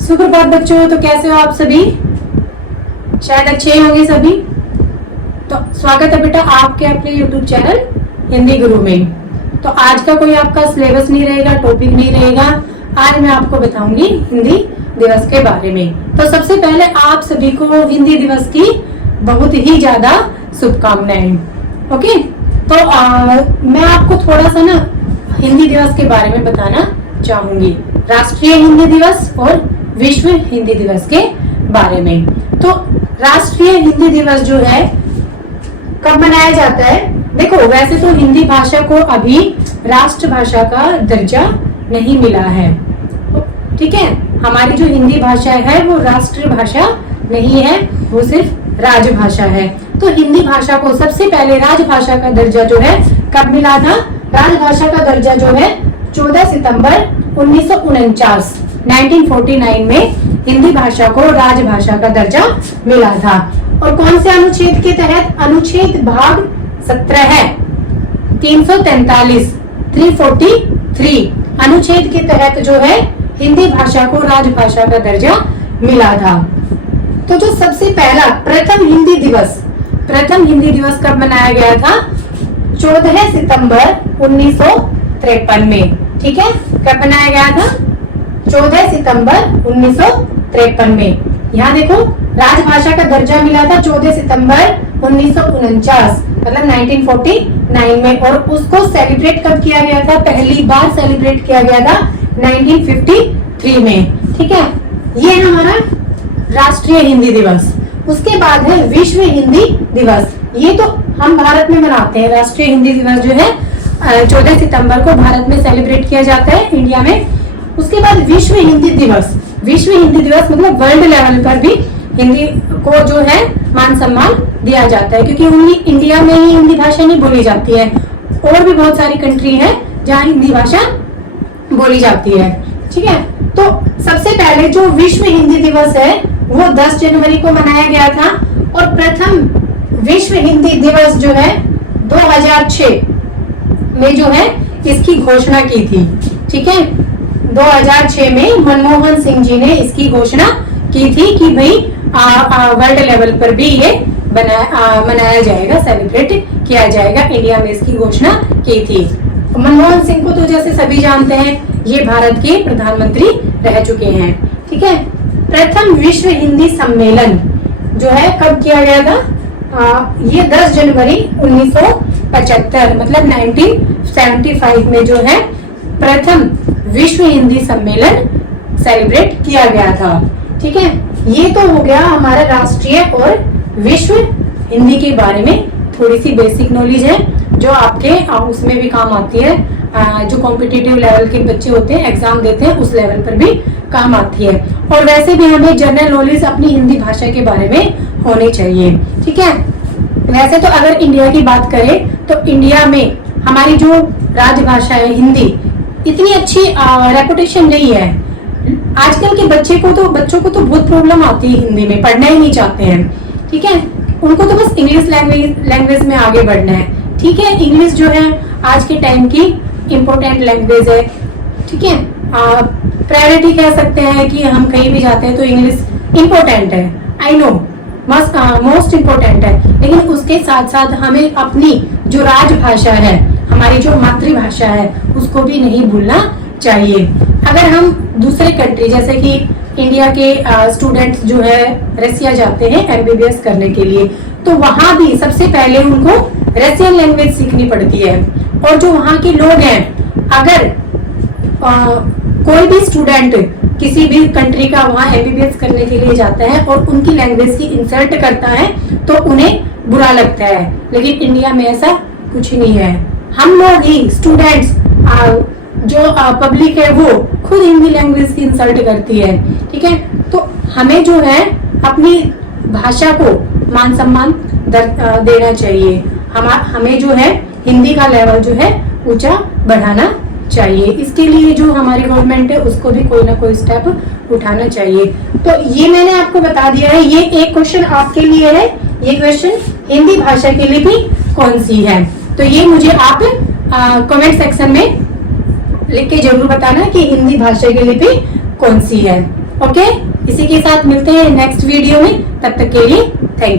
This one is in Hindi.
सुप्रभात बच्चों, तो कैसे हो आप सभी? शायद अच्छे होंगे सभी। तो स्वागत है बेटा आपके अपने YouTube चैनल हिंदी गुरु में। तो आज का कोई आपका सिलेबस नहीं रहेगा, टॉपिक नहीं रहेगा। आज मैं आपको बताऊंगी हिंदी दिवस के बारे में। तो सबसे पहले आप सभी को हिंदी दिवस की बहुत ही ज्यादा शुभकामनाएं। ओके, तो मैं आपको थोड़ा सा ना हिंदी दिवस के बारे में बताना चाहूंगी, राष्ट्रीय हिंदी दिवस और विश्व हिंदी दिवस के बारे में। तो राष्ट्रीय हिंदी दिवस जो है कब मनाया जाता है? देखो, वैसे तो हिंदी भाषा को अभी राष्ट्रभाषा का दर्जा नहीं मिला है, ठीक है। हमारी जो हिंदी भाषा है वो राष्ट्रभाषा नहीं है, वो सिर्फ राजभाषा है। तो हिंदी भाषा को सबसे पहले राजभाषा का दर्जा जो है कब मिला था? राजभाषा का दर्जा जो है 14 सितंबर 1949 में हिंदी भाषा को राजभाषा का दर्जा मिला था। और कौन से अनुच्छेद के तहत? अनुच्छेद भाग 17 है, 343 अनुच्छेद के तहत जो है हिंदी भाषा को राजभाषा का दर्जा मिला था। तो जो सबसे पहला प्रथम हिंदी दिवस कब मनाया गया था? 14 सितंबर 1953 में, ठीक है। कब बनाया गया था? 14 सितंबर 1953 में। यहाँ देखो, राजभाषा का दर्जा मिला था 14 सितंबर 1949 मतलब 1949 में। और उसको सेलिब्रेट कब किया गया था? पहली बार सेलिब्रेट किया गया था 1953 में, ठीक है। ये है हमारा राष्ट्रीय हिंदी दिवस। उसके बाद है विश्व हिंदी दिवस। ये तो हम भारत में मनाते हैं। राष्ट्रीय हिंदी दिवस जो है 14 सितंबर को भारत में सेलिब्रेट किया जाता है, इंडिया में। उसके बाद विश्व हिंदी दिवस मतलब वर्ल्ड लेवल पर भी हिंदी को जो है मान सम्मान दिया जाता है, क्योंकि ओनली इंडिया में ही हिंदी भाषा नहीं बोली जाती है, और भी बहुत सारी कंट्री है जहाँ हिंदी भाषा बोली जाती है, ठीक है। तो सबसे पहले जो विश्व हिंदी दिवस है वो 10 जनवरी को मनाया गया था। और प्रथम विश्व हिंदी दिवस जो है 2006 में जो है इसकी घोषणा की थी, ठीक है। 2006 में मनमोहन सिंह जी ने इसकी घोषणा की थी कि भाई वर्ल्ड लेवल पर भी ये मनाया जाएगा, सेलिब्रेट किया जाएगा। इंडिया में इसकी घोषणा की थी। मनमोहन सिंह को तो जैसे सभी जानते हैं, ये भारत के प्रधानमंत्री रह चुके हैं, ठीक है। प्रथम विश्व हिंदी सम्मेलन जो है कब किया गया था? ये 10 जनवरी 1975 मतलब 1975 में जो है प्रथम विश्व हिंदी सम्मेलन सेलिब्रेट किया गया था, ठीक है। ये तो हो गया हमारा राष्ट्रीय और विश्व हिंदी के बारे में थोड़ी सी बेसिक नॉलेज है, जो आपके उसमें भी काम आती है। जो कॉम्पिटिटिव लेवल के बच्चे होते हैं, एग्जाम देते हैं, उस लेवल पर भी काम आती है। और वैसे भी हमें जनरल नॉलेज अपनी हिंदी भाषा के बारे में होनी चाहिए, ठीक है। वैसे तो अगर इंडिया की बात करें तो इंडिया में हमारी जो राजभाषा है हिंदी, इतनी अच्छी रेपुटेशन नहीं है। आजकल के बच्चों को तो बहुत प्रॉब्लम आती है हिंदी में, पढ़ना ही नहीं चाहते हैं, ठीक है। उनको तो बस इंग्लिश लैंग्वेज में आगे बढ़ना है, ठीक है। इंग्लिश जो है आज के टाइम की इम्पोर्टेंट लैंग्वेज है, ठीक है। प्रायोरिटी कह सकते हैं कि हम कहीं भी जाते हैं तो इंग्लिश इम्पोर्टेंट है, आई नो मोस्ट इम्पोर्टेंट है। लेकिन उसके साथ साथ हमें अपनी जो राजभाषा है, हमारी जो मातृभाषा है, उसको भी नहीं भूलना चाहिए। अगर हम दूसरे कंट्री जैसे कि इंडिया के स्टूडेंट्स जो है रसिया जाते हैं MBBS करने के लिए, तो वहां भी सबसे पहले उनको रसियन लैंग्वेज सीखनी पड़ती है। और जो वहाँ के लोग हैं, अगर कोई भी स्टूडेंट किसी भी कंट्री का वहाँ MBBS करने के लिए जाता है और उनकी लैंग्वेज की इंसल्ट करता है तो उन्हें बुरा लगता है। लेकिन इंडिया में ऐसा कुछ नहीं है। हम लोग ही स्टूडेंट्स, जो पब्लिक है, वो खुद हिंदी लैंग्वेज की इंसल्ट करती है, ठीक है। तो हमें जो है अपनी भाषा को मान सम्मान देना चाहिए। हमें जो है हिंदी का लेवल जो है ऊंचा बढ़ाना चाहिए। इसके लिए जो हमारी गवर्नमेंट है उसको भी कोई ना कोई स्टेप उठाना चाहिए। तो ये मैंने आपको बता दिया है। ये एक क्वेश्चन आपके लिए है, ये क्वेश्चन हिंदी भाषा के लिए भी कौन सी है, तो ये मुझे आप कमेंट सेक्शन में लिख के जरूर बताना कि हिंदी भाषा की लिपि कौन सी है। ओके, इसी के साथ मिलते हैं नेक्स्ट वीडियो में, तब तक के लिए थैंक यू।